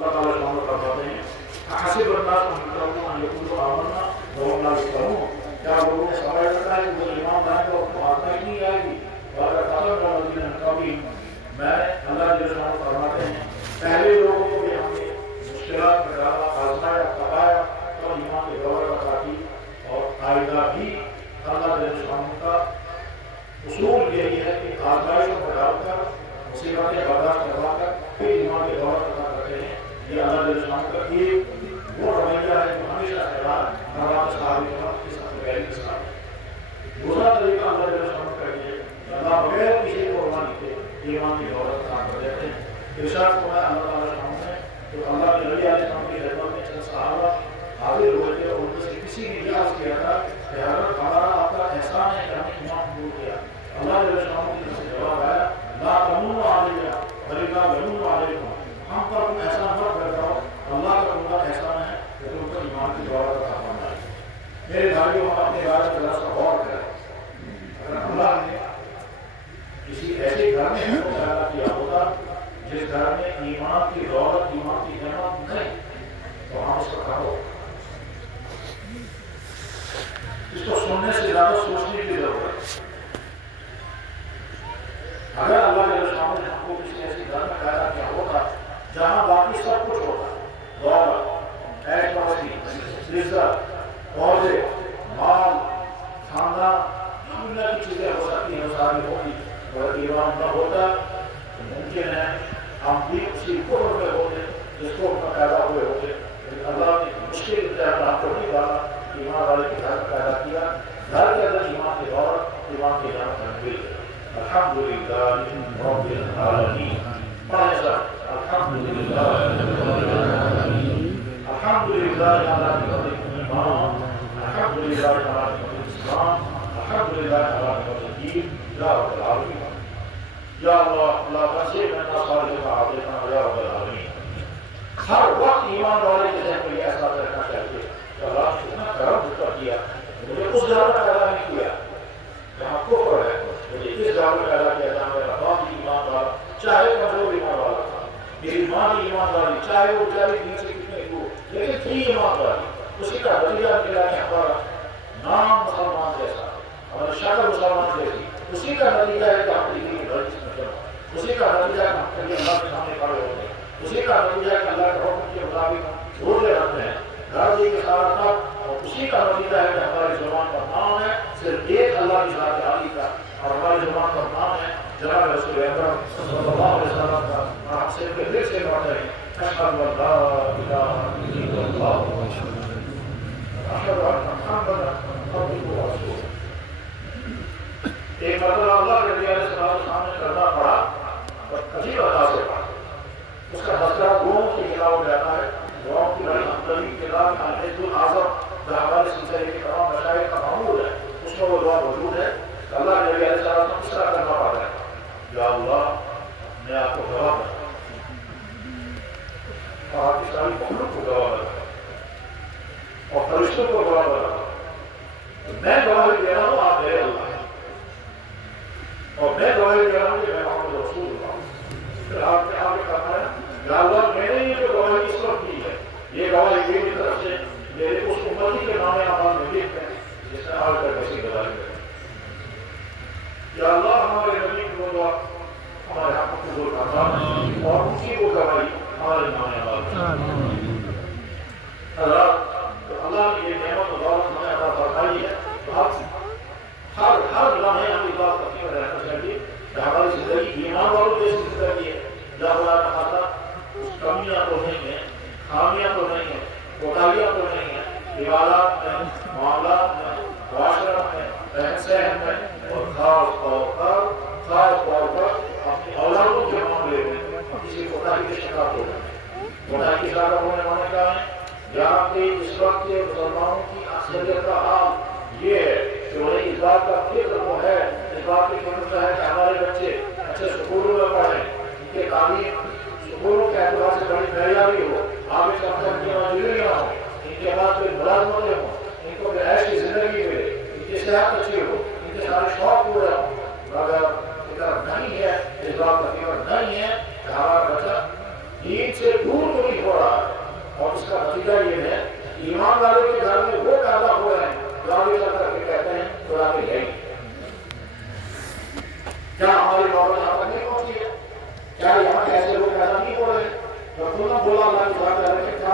اللہ تعالیٰ شامل فرماتے ہیں حسب الناس ان يتركوا ان يقولوا آمنا وهم لا يفتنون. کیا لوگوں نے سمجھ رکھا ہے کہ وہ ایمان لائیں گے اور آزمائش نہیں آئے گی؟ وَلَقَدْ فَتَنَّا الَّذِينَ مِن قَبْلِهِمْ. میں اللہ جل شانہ فرماتے ہیں پہلے لوگوں کو بھی ہم نے مشکلات میں ڈالا، آزمایا، پکایا اور ایمان کی دولت عطا کی. اور آئندہ بھی اللہ جل شانہ کا اصول یہی ہے کہ آزمائشوں میں ڈال کر مصیبتیں برداشت کروا کر پھر ایمان کی دولت عطا کرتے ہیں. یہ اللہ جل شانہ کا ایک وہ رویہ ہے جو ہمیشہ نواز صحابہ کے ساتھ پہلی مثال ہے. دوسرا طریقہ اللہ جل شانہ کا یہ ہے کہ اللہ بغیر کسی قربانی کے ایمان کی دولت عطا کر دیتے ہیں. ارشاد فرمایا اللہ تعالیٰ شانہ نے تو اللہ کے نبی علیہ السلام کی خدمت میں چند صحابہ حاضر ہوئے تھے اور ان میں سے کسی نے یہ عرض کیا تھا کہ حضرت ہمارا آپ کا احسان ہے کہ ہمیں ایمان قبول کیا. اللہ جل شانہ کی طرف سے جواب آیا لا تمنوا علیہ بل اللہ یمن علیکم. ہم پر تم احسان مت کرو، اللہ کا تم پر احسان ہے کہ تم کو ایمان کی دولت عطا فرمائے. میرے بھائیوں ہم اپنے بارے میں ذرا سا غور کریں. اگر اللہ نے کسی ایسے گھر میں ہم کو پیدا کیا ہوتا جس گھر میں ایمان کی دولت، ایمان کی نعمت نہیں، تو ہم اس کا کیا ہو؟ اس کو سننے سے زیادہ سوچنے کی ضرورت ہے. اگر اللہ کے سامنے ہم کو کسی ایسی گھر میں پیدا کیا ہوتا جہاں باقی سب کچھ ہوتا، دولت، عیش پرستی، عزت، عہدے، مال، خاندان، جو دنیا کی چیزیں ہو سکتی ہیں وہ ساری ہوتی، اگر ایمان نہ ہوتا تو ممکن ہے ہم بھی اسی کفر میں ہوتے جس کو میں پیدا ہوئے ہوتے. لیکن اللہ نے مشکل امتحان کو نہیں ڈالا، ایمان والے کے گھر پیدا کیا. گھر کے اندر ایمان کی دولت، ایمان کی نعمت مل گئی. الحمدللہ رب العالمین. الحمدللہ الحمدللہ علی نعمت الایمان، الحمدللہ علی نعمت الاسلام، الحمدللہ علی نعمت الدین. یا رب العالمین یا اللہ لا تنسى منا صالح اعمالنا یا رب العالمین. ہر وقت ایمان والے کے ذہن میں ایسا رکھنا چاہیے کہ اللہ نے اتنا کرم کیا، مجھے اس جگہ میں پیدا نہیں کیا جہاں کفر ہے، مجھے اس جگہ میں پیدا کیا جہاں میرا باپ ایمان والا، چاہے کمزور ایمان والا تھا، میری ماں بھی ایمان والی، چاہے وہ بیچاری دین سے کتنے دور، لیکن تھی ایمان والی. اسی کا نتیجہ نکلا کہ ہمارا نام مسلمان جیسا، ہماری شکل مسلمان جیسی. اسی کا نتیجہ ہے کہ ہم دین کی اسی کا نتیجہ ہے کہ ہم اللہ کے سامنے کھڑے ہوتے ہیں. اسی کا نتیجہ ہے کہ اللہ کے حکم کے مطابق روزے رکھتے ہیں، گھر دے کے سارا تک. اور اسی کا نتیجہ ہے کہ ہماری زبان کا نام ہے صرف ایک اللہ کی ذات عالی کا، اور ہماری زبان کا نام ہے جناب رسول اکرم صلی اللہ علیہ وسلم کا. اور ہم سے دل سے پڑھتے ہیں اشہد ان لا الہ الا اللہ واشہد ان محمدا عبدہ ورسولہ. ایک مرتبہ اللہ کے نبی علیہ السلام کے سامنے کرنا پڑا اور عجیب انداز سے پڑھا. اس کا مسئلہ قوم کی کتاب میں آتا ہے، قوم کی بڑی طویل کتاب الحدیث الاعظم جو ہمارے سلسلے کے تمام مشاہیر کا معمول ہے، اس میں وہ دعا موجود ہے. اللہ کے نبی علیہ السلام کو اس طرح کرنا پڑتا ہے یا اللہ میں آپ کو گواہ کرتا ہوں اور آپ کی ساری مخلوق کو گواہ کرتا ہوں اور فرشتوں کو گواہ کرتا ہوں. میں گواہی دے رہا ہوں آپ میرے اللہ ہیں، اور میں گواہی دے رہا ہوں کہ میں محمد رسول اللہ ہوں. پھر آپ نے آگے کہا ہے یا اللہ میں نے یہ جو گواہی اس وقت کی ہے، یہ گواہی میری طرف سے میرے اس امتی کے نام اعمال میں لکھ ہے جس نے آج تک ایسی گواہی دی. یا اللہ ہمارے نبی کی وہ دعا ہمارے حق کو قبول فرما اور ان کی وہ گواہی ہمارے نام اعمال میں. اللہ نے یہ نعمت و دولت ہمیں عطا فرمائی ہے، تو ہر لمحے ہم اس بات کا فکر رہنا چاہیے کہ ہماری زندگی ایمان والوں جیسی زندگی ہے. یا خدا کا خاصہ اس کمیاں تو نہیں ہیں، خامیاں تو نہیں ہیں، کوتاہیاں تو نہیں ہیں عبادات میں، معاملات میں، معاشرت میں، رہن سہن میں، اور خاص طور پر اپنی اولادوں کے معاملے میں کسی کوتاہی کے شکار ہو جائیں. کوتاہی کے شکار ہونے والے کیا ہیں؟ یہاں پہ اس وقت کے مسلمانوں کی اکثریت کا حال یہ ہے کہ انہیں اس بات کا فکر تو ہے، اس بات کی فکر ہے کہ ہمارے بچے اچھے سکولوں میں پڑھیں، ان کے تعلیم سکولوں کے اعتبار سے بڑی معیاری ہو، آگے چل کر ان کی مزدوریاں ہوں، ان کے بعد کوئی ملازمتیں ہوں، ان کو عیش کی زندگی ملے، ان کی صحت اچھی ہو، ان کے سارے شوق پورے ہوں. مگر فکر نہیں ہے، اس بات کا فکر نہیں ہے کہ ہمارا بچہ دین سے دور تو نہیں ہو کیا یہاں ایسے لوگ پیدا نہیں ہو رہے؟ رسول اللہ بولا اللہ کی بات کر رہے کہ